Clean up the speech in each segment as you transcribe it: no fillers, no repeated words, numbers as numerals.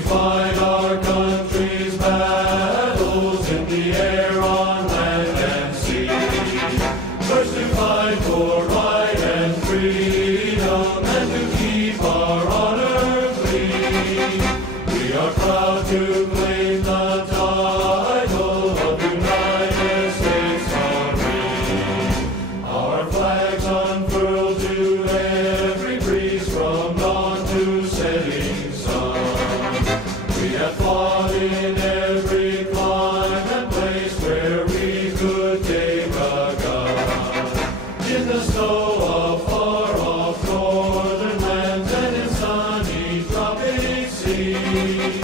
We fight our country's battles in the air, on land and sea. First to fight for right and freedom, and to keep our honor clean. We are proud to claim the title of United States Marine. Our flags unfurled to every breeze, from dawn to setting sun. We have fought in every clime and place where we could take a gun. In the snow of far-off northern lands and in sunny tropic seas,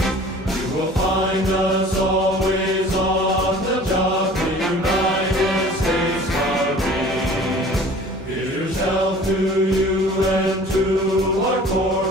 you will find us always on the job, the United States Marine. Here's health to you and to our corps.